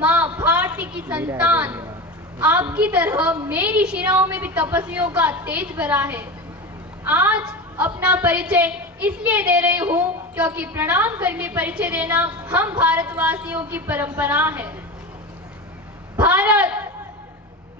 माँ भारती की संतान, आपकी तरह मेरी शिराओं में भी तपस्वियों का तेज भरा है। आज अपना परिचय इसलिए दे रही हूँ क्योंकि प्रणाम करके परिचय देना हम भारतवासियों की परंपरा है। भारत,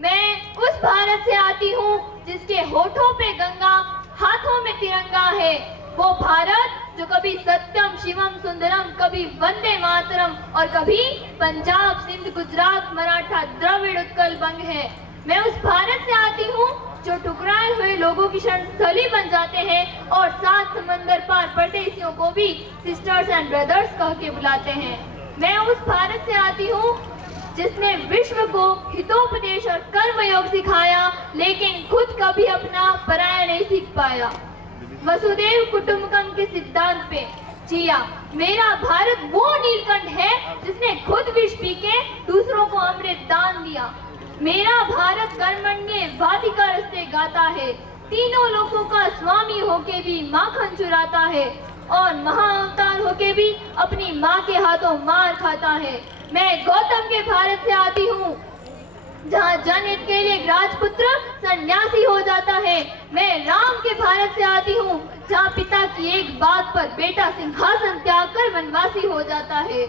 मैं उस भारत से आती हूँ जिसके होठों पे गंगा, हाथों में तिरंगा है। वो भारत जो कभी सत्यम शिवम सुंदरम, कभी वंदे मातरम और कभी पंजाब सिंध गुजरात मराठा द्रविड़ उत्कल बंग है। मैं उस भारत से आती हूँ जो टुकराए हुए लोगों की शरण स्थली बन जाते हैं और 7 समंदर पार परदेशियों को भी सिस्टर्स एंड ब्रदर्स कह के बुलाते हैं। मैं उस भारत से आती हूँ जिसने विश्व को हितोपदेश और कर्मयोग सिखाया, लेकिन खुद कभी अपना पराया नहीं सीख पाया। वसुदेव कुटुंबकम के सिद्धांत पे जिया। मेरा भारत वो नीलकंठ है जिसने खुद विष पी के दूसरों को अमृत दान दिया। मेरा भारत कर्मण्य वाधिकारस्ते गाता है, तीनों लोगों का स्वामी होके भी माखन चुराता है और महाअवतार होके भी अपनी माँ के हाथों मार खाता है। मैं गौतम के भारत से आती हूँ जहाँ जनहित के लिए राजपुत्र सन्यासी हो जाता है। मैं राम के भारत से आती हूँ जहाँ पिता की एक बात पर बेटा सिंहासन त्याग कर वनवासी हो जाता है।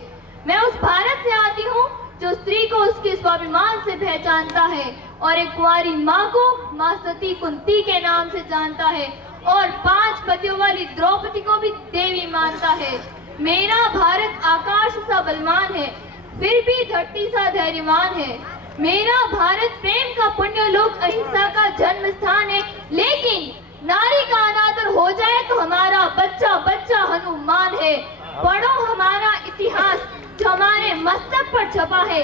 मैं उस भारत से आती हूँ जो स्त्री को उसके स्वाभिमान से पहचानता है और एक कुंवारी माँ को माँ सती कुंती के नाम से जानता है और 5 पतियों वाली द्रौपदी को भी देवी मानता है। मेरा भारत आकाश सा बलवान है, फिर भी धरती सा धैर्यवान है। मेरा भारत प्रेम का पुण्य लोक, अहिंसा का जन्म स्थान है, लेकिन नारी का अनादर हो जाए तो हमारा बच्चा बच्चा हनुमान है। पढ़ो हमारा इतिहास जो हमारे मस्तक पर छपा है।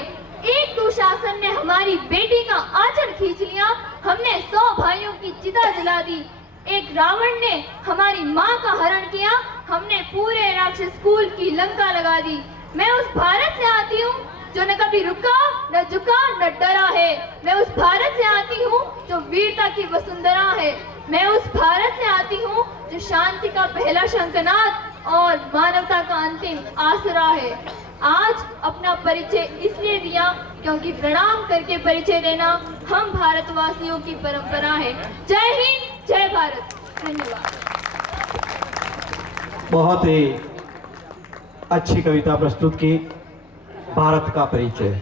एक दुशासन ने हमारी बेटी का आंचल खींच लिया, हमने 100 भाइयों की चिता जला दी। एक रावण ने हमारी माँ का हरण किया, हमने पूरे राक्षस कुल की लंका लगा दी। मैं उस भारत से आती हूँ जो न कभी रुका, न झुका, न डरा है। मैं उस भारत से आती हूँ जो वीरता की वसुंधरा है। मैं उस भारत से आती हूँ जो शांति का पहला शंखनाद और मानवता का अंतिम आसरा है। आज अपना परिचय इसलिए दिया क्योंकि प्रणाम करके परिचय देना हम भारतवासियों की परंपरा है। जय हिंद, जय भारत। धन्यवाद। बहुत ही अच्छी कविता प्रस्तुत की, भारत का परिचय।